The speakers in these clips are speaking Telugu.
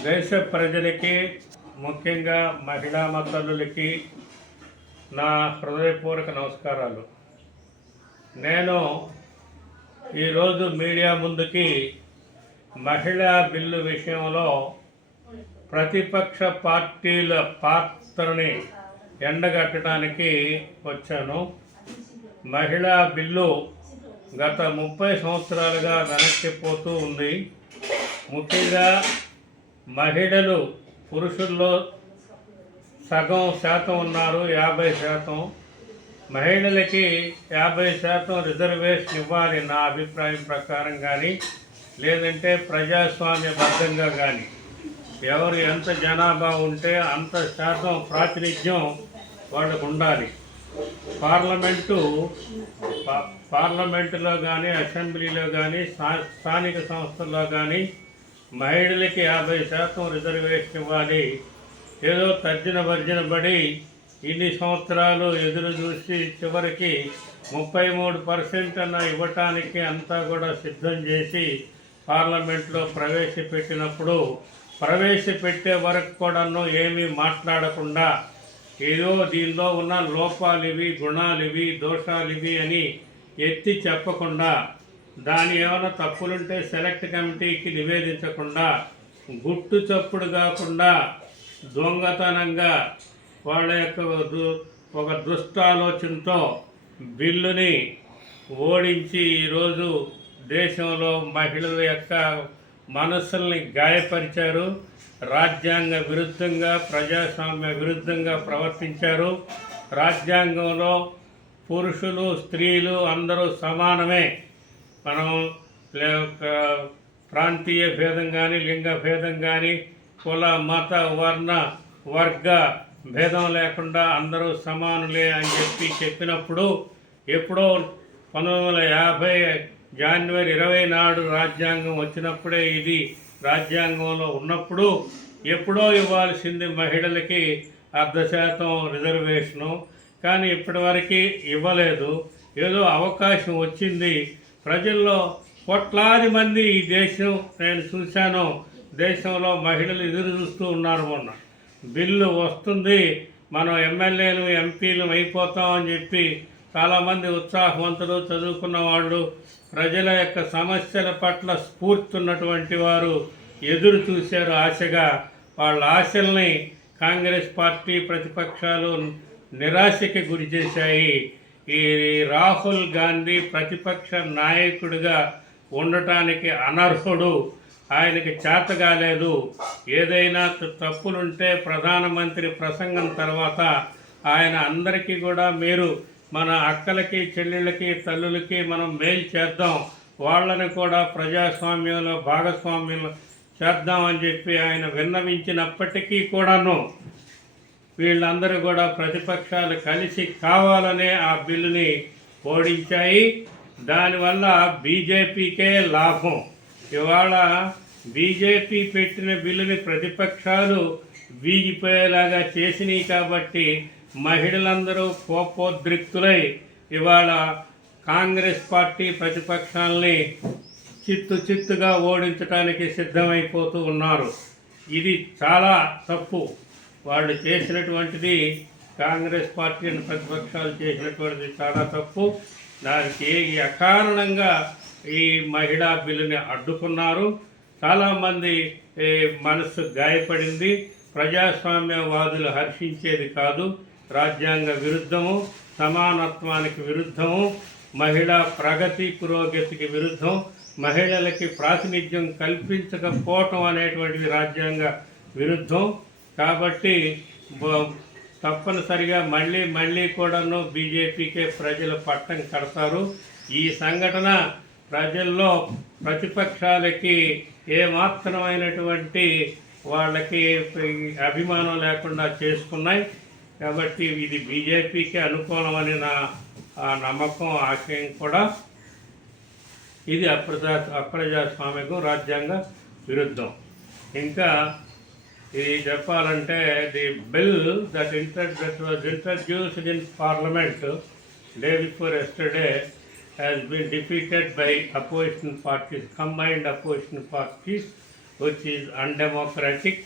దేశ ప్రజలకి, ముఖ్యంగా మహిళా మతలులకి నా హృదయపూర్వక నమస్కారాలు. నేను ఈరోజు మీడియా ముందుకి మహిళా బిల్లు విషయంలో ప్రతిపక్ష పార్టీల పాత్రని ఎండగట్టడానికి వచ్చాను. మహిళా బిల్లు గత 30 సంవత్సరాలుగా వెనక్కిపోతూ ఉంది. ముఖ్యంగా మహిళలు పురుషుల్లో సగం శాతం ఉన్నారు, 50%. మహిళలకి 50% రిజర్వేషన్ ఇవ్వాలి నా అభిప్రాయం ప్రకారం, కానీ లేదంటే ప్రజాస్వామ్యబద్ధంగా కానీ ఎవరు ఎంత జనాభా ఉంటే అంత శాతం ప్రాతినిధ్యం వాళ్ళకు ఉండాలి. పార్లమెంటులో కానీ, అసెంబ్లీలో కానీ, స్థానిక సంస్థల్లో కానీ మహిళలకి 50% రిజర్వేషన్ ఇవ్వాలి. ఏదో తర్జన భర్జన పడి ఇన్ని సంవత్సరాలు ఎదురు చూసి చివరికి 33% అన్న ఇవ్వటానికి అంతా కూడా సిద్ధం చేసి పార్లమెంట్లో ప్రవేశపెట్టినప్పుడు ప్రవేశపెట్టే వరకు కూడాను ఏమీ మాట్లాడకుండా ఏదో దీనిలో ఉన్న లోపాలివి, గుణాలివి, దోషాలివి అని ఎత్తి చెప్పకుండా, దాని ఏమైనా తప్పులుంటే సెలెక్ట్ కమిటీకి నివేదించకుండా, గుట్టు చప్పుడు కాకుండా దొంగతనంగా వాళ్ళ యొక్క ఒక దుష్టాలోచనతో బిల్లుని ఓడించి ఈరోజు దేశంలో మహిళల యొక్క మనస్సుల్ని గాయపరిచారు. రాజ్యాంగ విరుద్ధంగా, ప్రజాస్వామ్య విరుద్ధంగా ప్రవర్తించారు. రాజ్యాంగంలో పురుషులు, స్త్రీలు అందరూ సమానమే. మనం ప్రాంతీయ భేదం కానీ, లింగ భేదం కానీ, కుల, మత, వర్గ భేదం లేకుండా అందరూ సమానులే అని చెప్పినప్పుడు ఎప్పుడో 1950 జనవరి 20 నాడు రాజ్యాంగం వచ్చినప్పుడే, ఇది రాజ్యాంగంలో ఉన్నప్పుడు ఎప్పుడో ఇవ్వాల్సింది మహిళలకి 0.5% రిజర్వేషను. కానీ ఇప్పటివరకు ఇవ్వలేదు. ఏదో అవకాశం వచ్చింది. ప్రజల్లో కోట్లాది మంది ఈ దేశం నేను చూశాను, దేశంలో మహిళలు ఎదురు చూస్తూ ఉన్నారు. మొన్న బిల్లు వస్తుంది, మనం ఎమ్మెల్యేలు, ఎంపీలు అయిపోతామని చెప్పి చాలామంది ఉత్సాహవంతులు, చదువుకున్న వాళ్ళు, ప్రజల యొక్క సమస్యల పట్ల స్ఫూర్తి ఉన్నటువంటి వారు ఎదురు చూశారు ఆశగా. వాళ్ళ ఆశల్ని కాంగ్రెస్ పార్టీ, ప్రతిపక్షాలు నిరాశకి గురి చేశాయి. ఈ రాహుల్ గాంధీ ప్రతిపక్ష నాయకుడిగా ఉండటానికి అనర్హుడు, ఆయనకి చేత కాలేదు. ఏదైనా తప్పులుంటే ప్రధానమంత్రి ప్రసంగం తర్వాత ఆయన అందరికీ కూడా మీరు మన అక్కలకి, చెల్లెళ్ళకి, తల్లులకి మనం మేలు చేద్దాం, వాళ్ళని కూడా ప్రజాస్వామ్యంలో భాగస్వామ్యంలో చేద్దామని చెప్పి ఆయన విన్నవించినప్పటికీ కూడాను వీళ్ళందరూ కూడా ప్రతిపక్షాలు కలిసి కావాలనే ఆ బిల్లుని ఓడించాయి. దానివల్ల బీజేపీకే లాభం. ఇవాళ బీజేపీ పెట్టిన బిల్లుని ప్రతిపక్షాలు వీగిపోయేలాగా చేసినాయి కాబట్టి మహిళలందరూ కోపోద్రిక్తులై ఇవాళ కాంగ్రెస్ పార్టీ ప్రతిపక్షాలని చిత్తుగా ఓడించడానికి సిద్ధమైపోతూ ఉన్నారు. ఇది చాలా తప్పు. వాళ్ళు చేసినటువంటిది, కాంగ్రెస్ పార్టీని ప్రతిపక్షాలు చేసినటువంటిది చాలా తప్పు. దానికి అకారణంగా ఈ మహిళా బిల్లుని అడ్డుకున్నారు. చాలామంది మనస్సు గాయపడింది. ప్రజాస్వామ్యవాదులు హర్షించేది కాదు. రాజ్యాంగ విరుద్ధము, సమానత్వానికి విరుద్ధము, మహిళా ప్రగతి పురోగతికి విరుద్ధం, మహిళలకి ప్రాతినిధ్యం కల్పించకపోవటం అనేటువంటిది రాజ్యాంగ విరుద్ధం. కాబట్టి తప్పనిసరిగా మళ్ళీ కూడాను బీజేపీకే ప్రజలు పట్టం కడతారు. ఈ సంఘటన ప్రజల్లో ప్రతిపక్షాలకి ఏమాత్రమైనటువంటి వాళ్ళకి అభిమానం లేకుండా చేసుకున్నాయి. కాబట్టి ఇది బీజేపీకి అనుకూలమని నా నమ్మకం, ఆశయం కూడా. ఇది అప్రజాస్వామికం, రాజ్యాంగ విరుద్ధం. ఇంకా ఇది చెప్పాలంటే the bill that was introduced in parliament day before yesterday has been defeated by opposition parties, combined opposition parties, which is undemocratic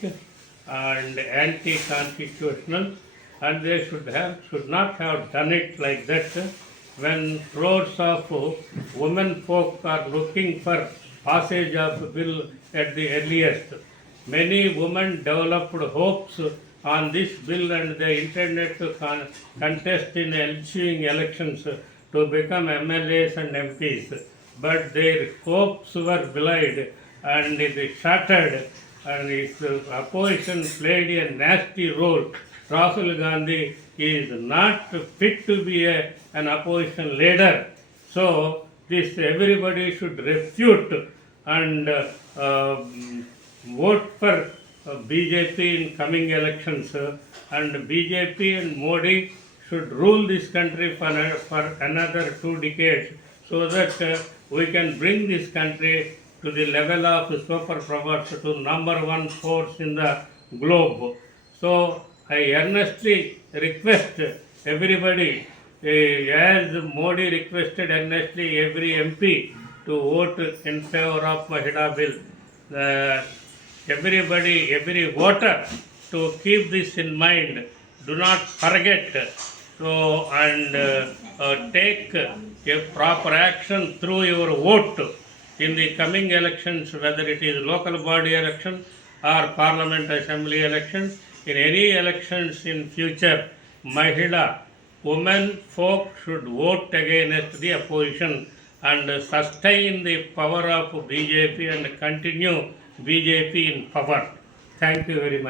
and anti-constitutional, and they should not have done it like that. When crores of women folk are looking for passage of bill at the earliest, many women developed hopes on this bill and they intended to contest in ensuing elections to become MLAs and MPs. But their hopes were belied and it shattered, and its opposition played a nasty role. Rahul Gandhi is not fit to be an opposition leader. So this everybody should refute and vote for BJP in coming elections, and BJP and Modi should rule this country for another 2 decades, so that we can bring this country to the level of superpowers, to number 1 force in the globe. So I earnestly request everybody, as Modi requested earnestly every MP to vote in favor of Mahila bill. Everybody, every voter, to keep this in mind. Do not forget and take a proper action through your vote in the coming elections, whether it is local body election or parliament assembly elections. In any elections in future, Mahila, women folk should vote against the opposition and sustain the power of BJP and continue BJP in power. Thank you very much.